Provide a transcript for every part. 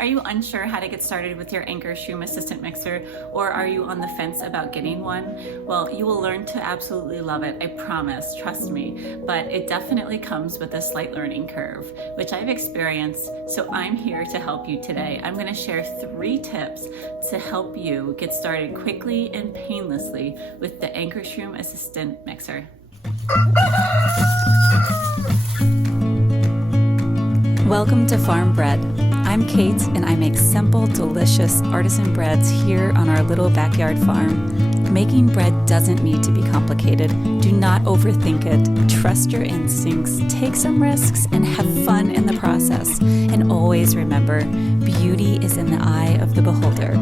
Are you unsure how to get started with your Ankarsrum Assistant Mixer, or are you on the fence about getting one? Well, you will learn to absolutely love it, I promise, trust me, but it definitely comes with a slight learning curve, which I've experienced, so I'm here to help you today. I'm going to share 3 tips to help you get started quickly and painlessly with the Ankarsrum Assistant Mixer. Welcome to FARMBREAD. I'm Kate and I make simple, delicious artisan breads here on our little backyard farm. Making bread doesn't need to be complicated. Do not overthink it. Trust your instincts, take some risks, and have fun in the process. And always remember, beauty is in the eye of the beholder.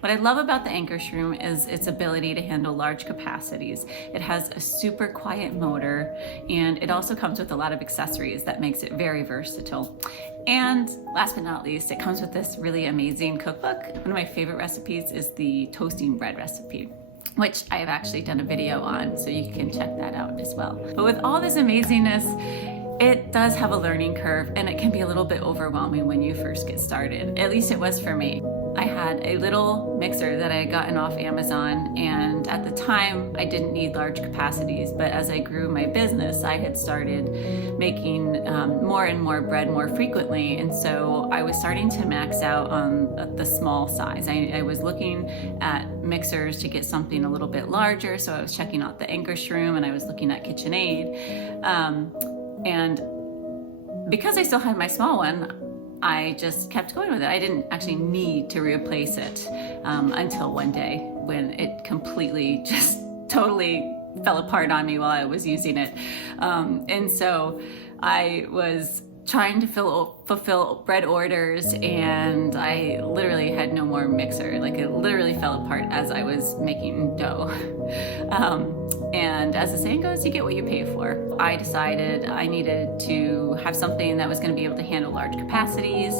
What I love about the Ankarsrum is its ability to handle large capacities. It has a super quiet motor, and it also comes with a lot of accessories that makes it very versatile. And last but not least, it comes with this really amazing cookbook. One of my favorite recipes is the toasting bread recipe, which I have actually done a video on, so you can check that out as well. But with all this amazingness, it does have a learning curve, and it can be a little bit overwhelming when you first get started. At least it was for me. I had a little mixer that I had gotten off Amazon, and at the time I didn't need large capacities, but as I grew my business, I had started making more and more bread more frequently, and so I was starting to max out on the small size. I was looking at mixers to get something a little bit larger, so I was checking out the Ankarsrum and I was looking at KitchenAid, and because I still had my small one, I just kept going with it. I didn't actually need to replace it until one day when it completely just totally fell apart on me while I was using it. And so I was trying to fulfill bread orders, and I literally had no more mixer. Like, it literally fell apart as I was making dough. And as the saying goes, you get what you pay for. I decided I needed to have something that was going to be able to handle large capacities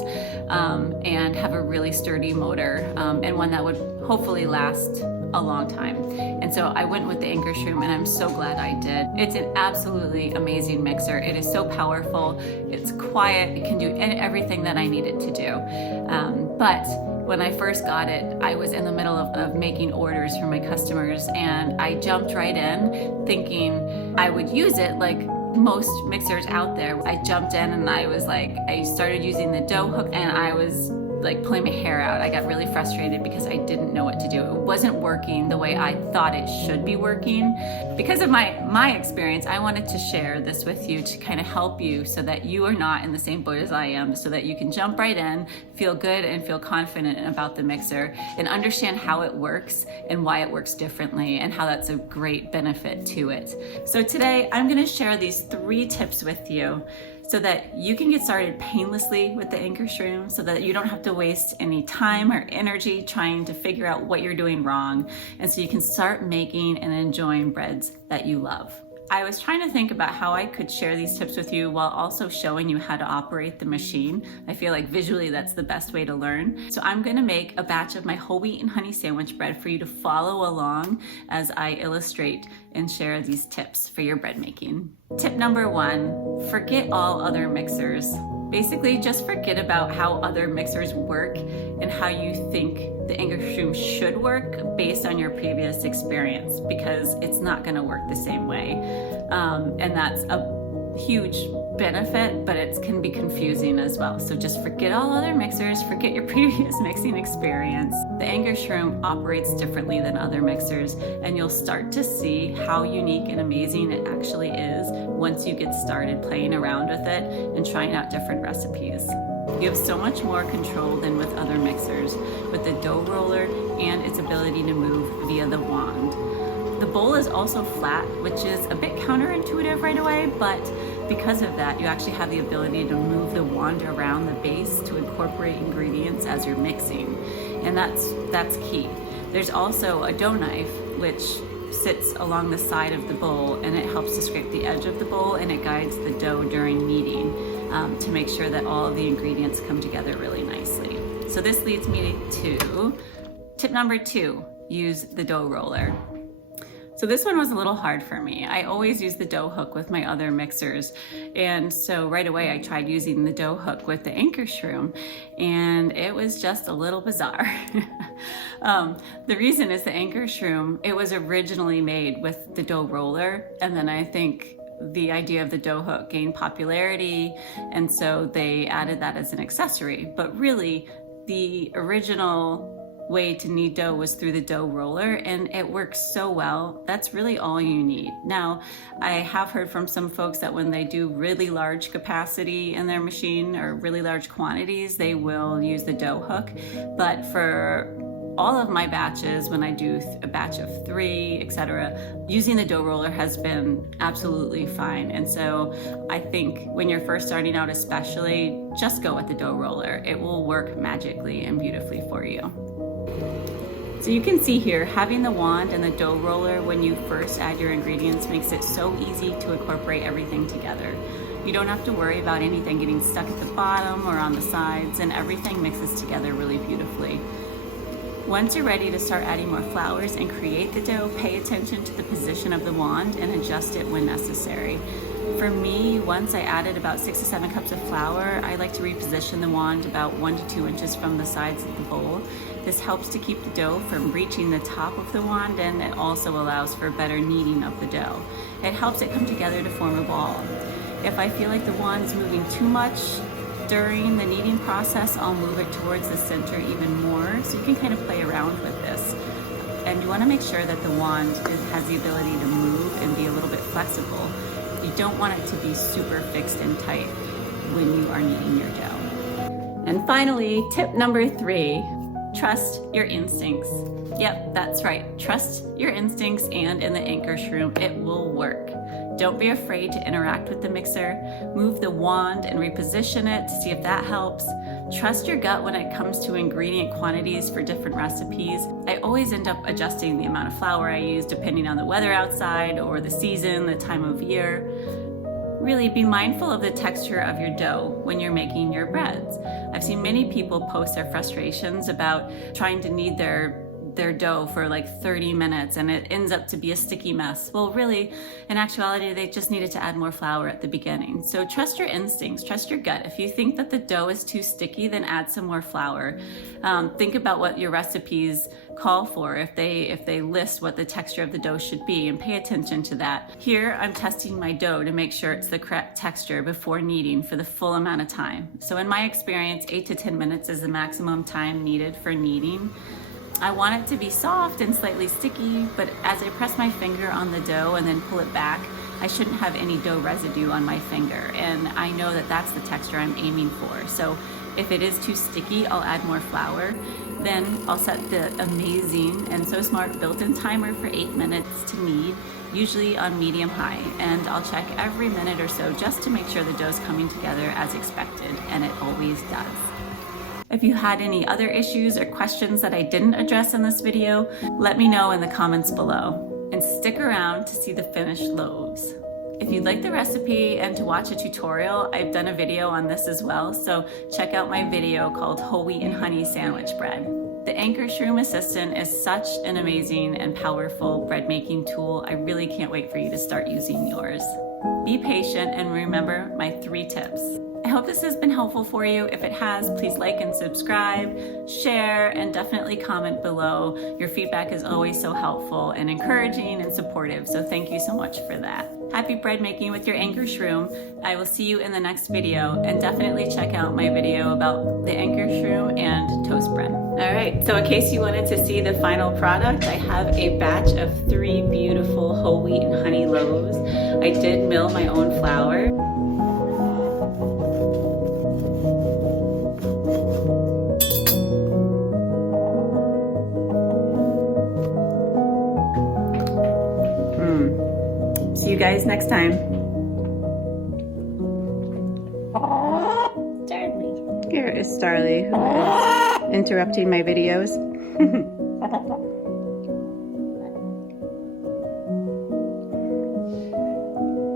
and have a really sturdy motor, and one that would hopefully last a long time. And so I went with the Ankarsrum, and I'm so glad I did. It's an absolutely amazing mixer. It is so powerful, it's quiet, it can do everything that I need it to do. But when I first got it, I was in the middle of making orders for my customers, and I jumped right in thinking I would use it like most mixers out there. I jumped in and I started using the dough hook, and I was like pulling my hair out. I got really frustrated because I didn't know what to do. It wasn't working the way I thought it should be working. Because of my experience, I wanted to share this with you to kind of help you so that you are not in the same boat as I am, so that you can jump right in, feel good and feel confident about the mixer, and understand how it works and why it works differently and how that's a great benefit to it. So today I'm going to share these 3 tips with you so that you can get started painlessly with the Ankarsrum, so that you don't have to waste any time or energy trying to figure out what you're doing wrong, and so you can start making and enjoying breads that you love. I was trying to think about how I could share these tips with you while also showing you how to operate the machine. I feel like visually that's the best way to learn. So I'm gonna make a batch of my whole wheat and honey sandwich bread for you to follow along as I illustrate and share these tips for your bread making. Tip number 1, forget all other mixers. Basically, just forget about how other mixers work and how you think the Ankarsrum should work based on your previous experience, because it's not going to work the same way. And that's a huge benefit, but it can be confusing as well. So just forget all other mixers, forget your previous mixing experience. The Ankarsrum operates differently than other mixers, and you'll start to see how unique and amazing it actually is once you get started playing around with it and trying out different recipes. You have so much more control than with other mixers, with the dough roller and its ability to move via the wand. The bowl is also flat, which is a bit counterintuitive right away, but because of that, you actually have the ability to move the wand around the base to incorporate ingredients as you're mixing, and that's key. There's also a dough knife, which sits along the side of the bowl, and it helps to scrape the edge of the bowl, and it guides the dough during kneading to make sure that all of the ingredients come together really nicely. So this leads me to tip number 2, use the dough roller. So this one was a little hard for me. I always use the dough hook with my other mixers. And so right away I tried using the dough hook with the Ankarsrum, and it was just a little bizarre. The reason is the Ankarsrum, it was originally made with the dough roller, and then I think the idea of the dough hook gained popularity, and so they added that as an accessory. But really, the original way to knead dough was through the dough roller, and it works so well. That's really all you need. Now, I have heard from some folks that when they do really large capacity in their machine or really large quantities, they will use the dough hook. But for all of my batches, when I do a batch of 3, etc., using the dough roller has been absolutely fine. And so I think when you're first starting out especially, just go with the dough roller. It will work magically and beautifully for you. So you can see here, having the wand and the dough roller when you first add your ingredients makes it so easy to incorporate everything together. You don't have to worry about anything getting stuck at the bottom or on the sides, and everything mixes together really beautifully. Once you're ready to start adding more flours and create the dough, pay attention to the position of the wand and adjust it when necessary. For me, once I added about 6 to 7 cups of flour, I like to reposition the wand about 1 to 2 inches from the sides of the bowl. This helps to keep the dough from reaching the top of the wand, and it also allows for better kneading of the dough. It helps it come together to form a ball. If I feel like the wand's moving too much during the kneading process, I'll move it towards the center even more, so you can kind of play around with this. And you want to make sure that the wand has the ability to move and be a little bit flexible. You don't want it to be super fixed and tight when you are kneading your dough. And finally, tip number 3, trust your instincts. Yep, that's right. Trust your instincts, and in the Ankarsrum, it will work. Don't be afraid to interact with the mixer. Move the wand and reposition it to see if that helps. Trust your gut when it comes to ingredient quantities for different recipes. I always end up adjusting the amount of flour I use depending on the weather outside or the season, the time of year. Really be mindful of the texture of your dough when you're making your breads. I've seen many people post their frustrations about trying to knead their dough for like 30 minutes and it ends up to be a sticky mess. Well, really, in actuality, they just needed to add more flour at the beginning. So trust your instincts, trust your gut. If you think that the dough is too sticky, then add some more flour. Think about what your recipes call for if they list what the texture of the dough should be, and pay attention to that. Here, I'm testing my dough to make sure it's the correct texture before kneading for the full amount of time. So in my experience, 8 to 10 minutes is the maximum time needed for kneading. I want it to be soft and slightly sticky, but as I press my finger on the dough and then pull it back, I shouldn't have any dough residue on my finger, and I know that that's the texture I'm aiming for. So if it is too sticky, I'll add more flour. Then I'll set the amazing and so smart built-in timer for 8 minutes to knead, usually on medium-high, and I'll check every minute or so just to make sure the dough's coming together as expected, and it always does. If you had any other issues or questions that I didn't address in this video, let me know in the comments below. And stick around to see the finished loaves. If you'd like the recipe and to watch a tutorial, I've done a video on this as well, so check out my video called Whole Wheat and Honey Sandwich Bread. The Ankarsrum Assistant is such an amazing and powerful bread making tool. I really can't wait for you to start using yours. Be patient and remember my 3 tips. I hope this has been helpful for you. If it has, please like and subscribe, share, and definitely comment below. Your feedback is always so helpful and encouraging and supportive, so thank you so much for that. Happy bread making with your Ankarsrum. I will see you in the next video, and definitely check out my video about the Ankarsrum and toast bread. All right, so in case you wanted to see the final product, I have a batch of 3 beautiful whole wheat and honey loaves. I did mill my own flour. See you guys next time. Starly. Here is Starly, who is interrupting my videos.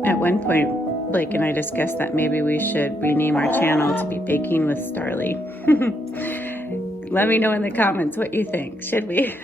At one point, Blake and I discussed that maybe we should rename our channel to be Baking with Starly. Let me know in the comments what you think. Should we?